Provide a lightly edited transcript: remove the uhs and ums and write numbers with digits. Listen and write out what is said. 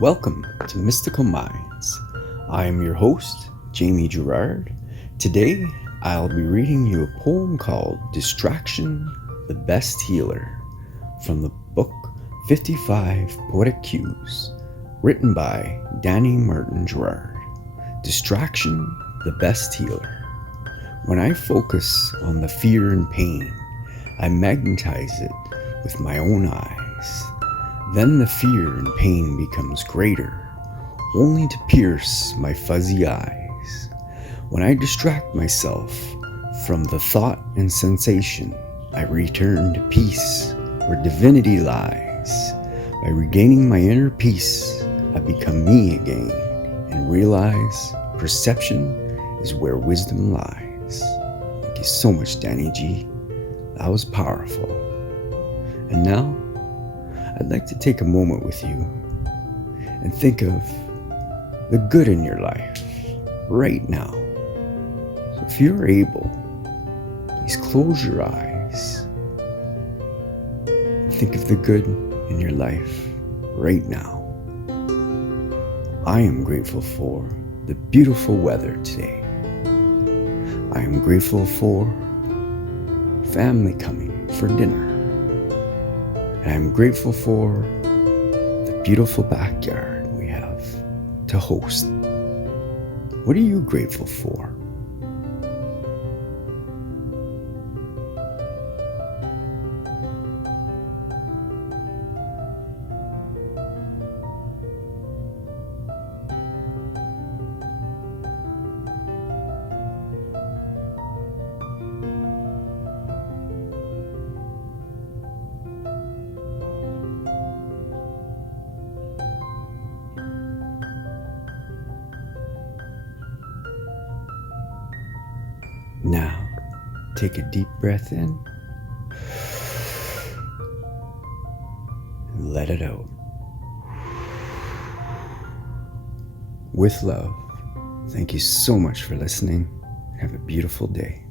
Welcome to Mystical Minds. I am your host, Jamie Girard. Today, I'll be reading you a poem called Distraction, the Best Healer, from the book 55 Poetic Cues, written by Danny Martin Girard. Distraction, the Best Healer. When I focus on the fear and pain, I magnetize it with my own eyes. Then the fear and pain becomes greater, only to pierce my fuzzy eyes. When I distract myself from the thought and sensation, I return to peace where divinity lies. By regaining my inner peace, I become me again and realize perception is where wisdom lies. Thank you so much, Danny G. That was powerful. And now, I'd like to take a moment with you and think of the good in your life right now. So if you're able, please close your eyes and think of the good in your life right now. I am grateful for the beautiful weather today. I am grateful for family coming for dinner. And I'm grateful for the beautiful backyard we have to host. What are you grateful for? Now, take a deep breath in and let it out. With love, thank you so much for listening. Have a beautiful day.